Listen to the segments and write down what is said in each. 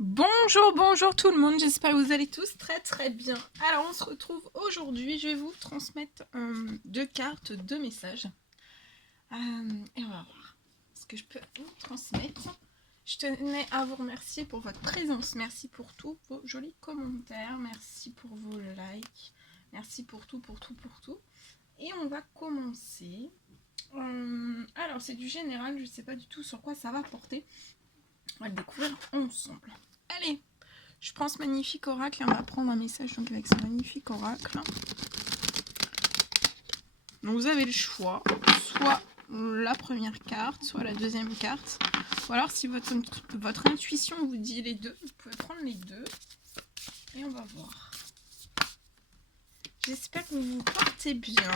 Bonjour, bonjour tout le monde, j'espère que vous allez tous très bien. Alors on se retrouve aujourd'hui, je vais vous transmettre deux cartes, deux messages. Et on va voir ce que je peux vous transmettre. Je tenais à vous remercier pour votre présence, merci pour tous vos jolis commentaires, merci pour vos likes, merci pour tout. Et on va commencer. Alors c'est du général, je ne sais pas du tout sur quoi ça va porter. On va le découvrir ensemble. Allez, je prends ce magnifique oracle et on va prendre un message donc avec ce magnifique oracle. Donc vous avez le choix, soit la première carte, soit la deuxième carte. Ou alors si votre intuition vous dit les deux, vous pouvez prendre les deux. Et on va voir. J'espère que vous vous portez bien.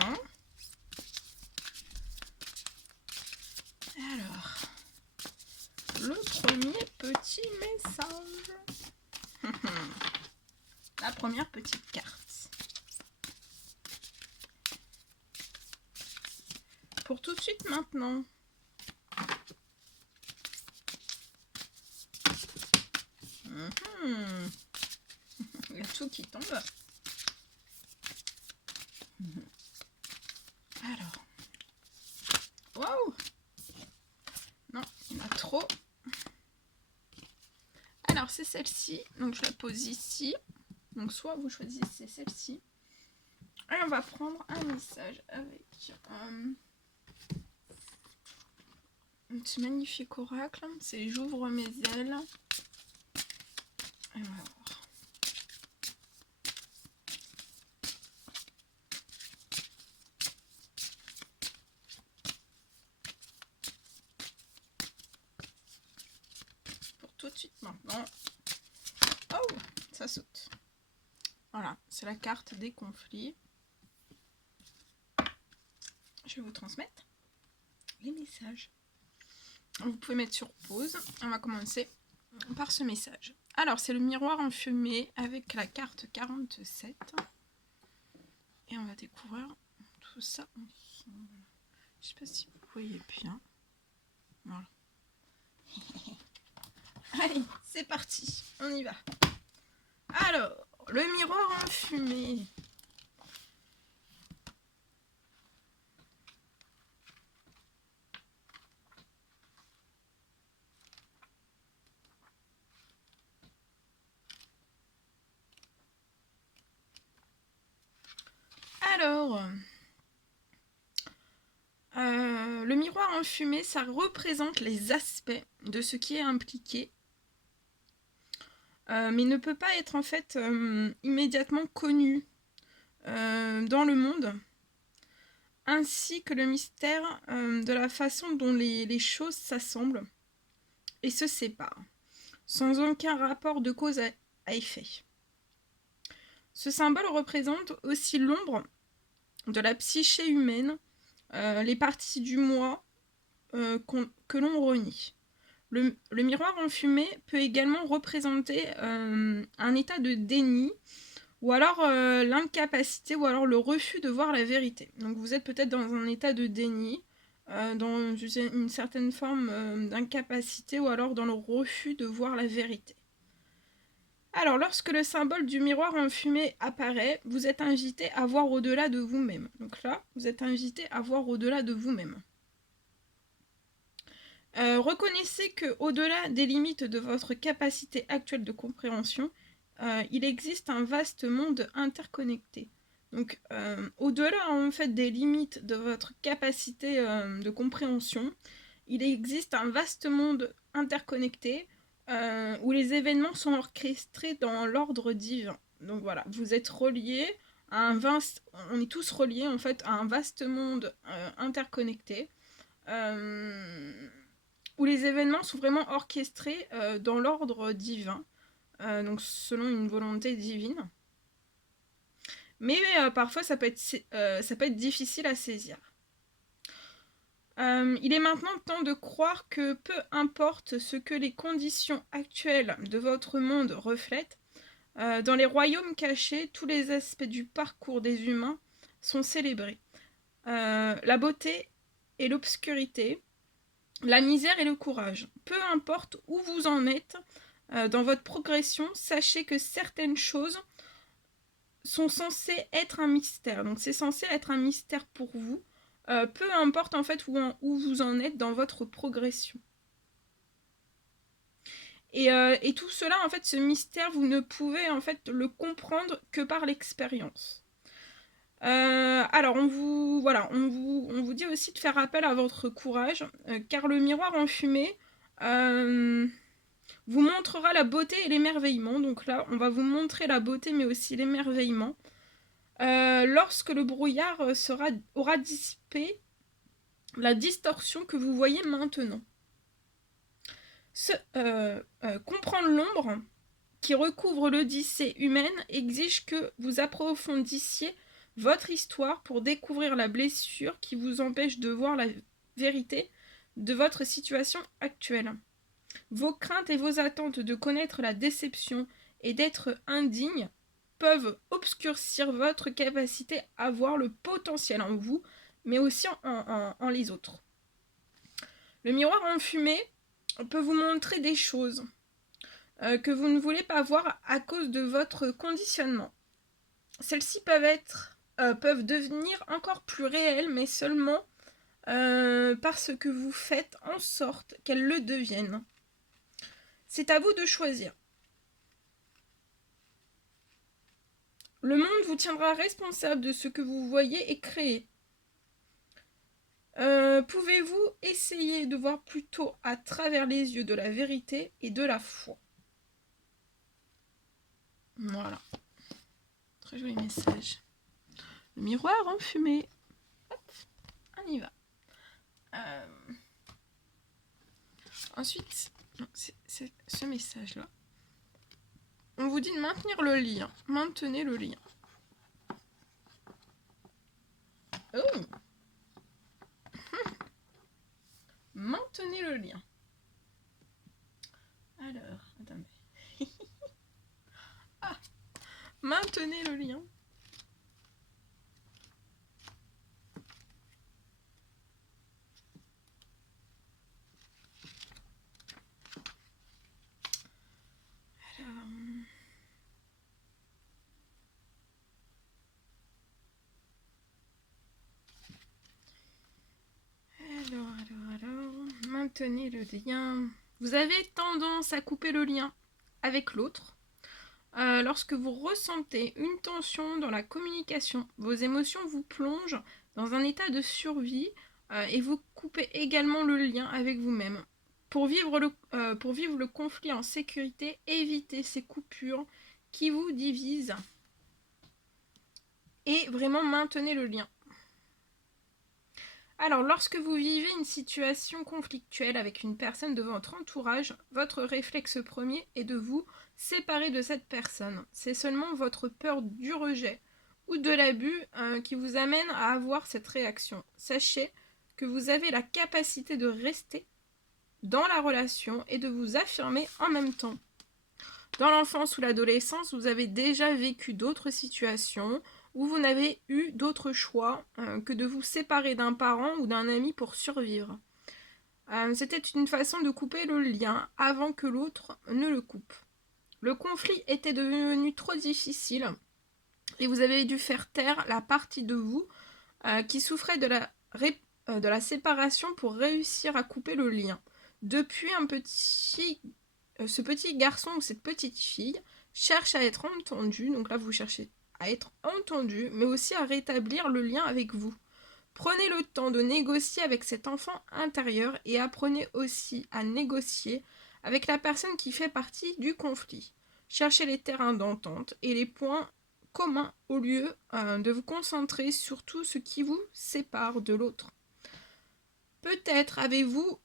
Alors, le premier petit message. La première petite carte. Pour tout de suite maintenant. Il y a tout qui tombe. Alors. Waouh! Non, il y en a trop. Alors c'est celle-ci. Donc je la pose ici. Donc soit vous choisissez celle-ci. Et on va prendre un message avec ce magnifique oracle. C'est j'ouvre mes ailes. Et on va voir. Pour tout de suite maintenant. Oh, ça saute. Voilà, c'est la carte des conflits. Je vais vous transmettre les messages. Vous pouvez mettre sur pause. On va commencer par ce message. Alors, c'est le miroir enfumé avec la carte 47. Et on va découvrir tout ça ensemble. Je sais pas si vous voyez bien. Voilà. Allez, c'est parti. On y va. Alors, le miroir enfumé. Alors, le miroir enfumé, ça représente les aspects de ce qui est impliqué, mais ne peut pas être en fait immédiatement connu dans le monde, ainsi que le mystère de la façon dont les choses s'assemblent et se séparent, sans aucun rapport de cause à effet. Ce symbole représente aussi l'ombre de la psyché humaine, les parties du moi que l'on renie. Le miroir enfumé peut également représenter un état de déni ou alors l'incapacité ou alors le refus de voir la vérité. Donc vous êtes peut-être dans un état de déni, dans une certaine forme d'incapacité ou alors dans le refus de voir la vérité. Alors, lorsque le symbole du miroir enfumé apparaît, vous êtes invité à voir au-delà de vous-même. Donc là, vous êtes invité à voir au-delà de vous-même. Reconnaissez que, au-delà des limites de votre capacité actuelle de compréhension, il existe un vaste monde interconnecté. Donc, au-delà en fait des limites de votre capacité de compréhension, il existe un vaste monde interconnecté où les événements sont orchestrés dans l'ordre divin. Donc voilà, vous êtes reliés à on est tous reliés en fait à un vaste monde interconnecté. Où les événements sont vraiment orchestrés dans l'ordre divin, donc selon une volonté divine. Mais parfois ça peut être difficile à saisir. Il est maintenant temps de croire que peu importe ce que les conditions actuelles de votre monde reflètent, dans les royaumes cachés, tous les aspects du parcours des humains sont célébrés. La beauté et l'obscurité, la misère et le courage. Peu importe où vous en êtes, dans votre progression, sachez que certaines choses sont censées être un mystère. Donc c'est censé être un mystère pour vous, peu importe en fait où vous en êtes dans votre progression. Et tout cela, en fait, ce mystère, vous ne pouvez en fait le comprendre que par l'expérience. Alors, on vous dit aussi de faire appel à votre courage, car le miroir enfumé vous montrera la beauté et l'émerveillement. Donc là, on va vous montrer la beauté, mais aussi l'émerveillement. Lorsque le brouillard aura dissipé la distorsion que vous voyez maintenant. Comprendre l'ombre qui recouvre l'Odyssée humaine exige que vous approfondissiez votre histoire pour découvrir la blessure qui vous empêche de voir la vérité de votre situation actuelle. Vos craintes et vos attentes de connaître la déception et d'être indigne peuvent obscurcir votre capacité à voir le potentiel en vous, mais aussi en les autres. Le miroir enfumé peut vous montrer des choses que vous ne voulez pas voir à cause de votre conditionnement. Celles-ci peuvent devenir encore plus réelles, mais seulement parce que vous faites en sorte qu'elles le deviennent. C'est à vous de choisir. Le monde vous tiendra responsable de ce que vous voyez et créez. Pouvez-vous essayer de voir plutôt à travers les yeux de la vérité et de la foi? Voilà. Très joli message. Le miroir enfumé. Hop, on y va. Ensuite, c'est ce message-là. On vous dit de maintenir le lien. Maintenez le lien. Oh. Maintenez le lien. Alors, attendez. Ah, maintenez le lien. Alors, maintenez le lien. Vous avez tendance à couper le lien avec l'autre. Lorsque vous ressentez une tension dans la communication, vos émotions vous plongent dans un état de survie et vous coupez également le lien avec vous-même. Pour vivre le conflit en sécurité, évitez ces coupures qui vous divisent et vraiment maintenez le lien. Alors, lorsque vous vivez une situation conflictuelle avec une personne de votre entourage, votre réflexe premier est de vous séparer de cette personne. C'est seulement votre peur du rejet ou de l'abus qui vous amène à avoir cette réaction. Sachez que vous avez la capacité de rester dans la relation et de vous affirmer en même temps. Dans l'enfance ou l'adolescence, vous avez déjà vécu d'autres situations où vous n'avez eu d'autre choix que de vous séparer d'un parent ou d'un ami pour survivre. C'était une façon de couper le lien avant que l'autre ne le coupe. Le conflit était devenu trop difficile et vous avez dû faire taire la partie de vous qui souffrait de la séparation pour réussir à couper le lien. Depuis ce petit garçon ou cette petite fille cherche à être entendu, donc là vous cherchez à être entendu, mais aussi à rétablir le lien avec vous. Prenez le temps de négocier avec cet enfant intérieur et apprenez aussi à négocier avec la personne qui fait partie du conflit. Cherchez les terrains d'entente et les points communs au lieu de vous concentrer sur tout ce qui vous sépare de l'autre. Peut-être avez-vous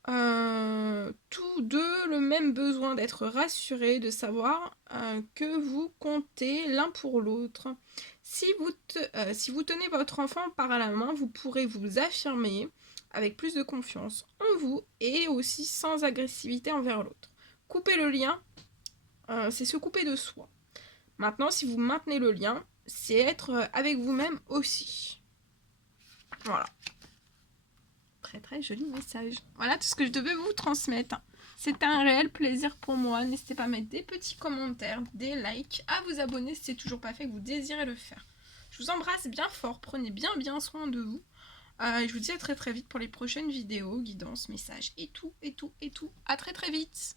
tous deux le même besoin d'être rassurés, de savoir que vous comptez l'un pour l'autre. Si vous tenez votre enfant par la main, vous pourrez vous affirmer avec plus de confiance en vous et aussi sans agressivité envers l'autre. Couper le lien, c'est se couper de soi. Maintenant, si vous maintenez le lien, c'est être avec vous-même aussi. Voilà. Très très joli message. Voilà tout ce que je devais vous transmettre. C'était un réel plaisir pour moi. N'hésitez pas à mettre des petits commentaires, des likes, à vous abonner si c'est toujours pas fait, que vous désirez le faire. Je vous embrasse bien fort, prenez bien soin de vous. Je vous dis à très vite pour les prochaines vidéos, guidance, messages et tout. À très vite.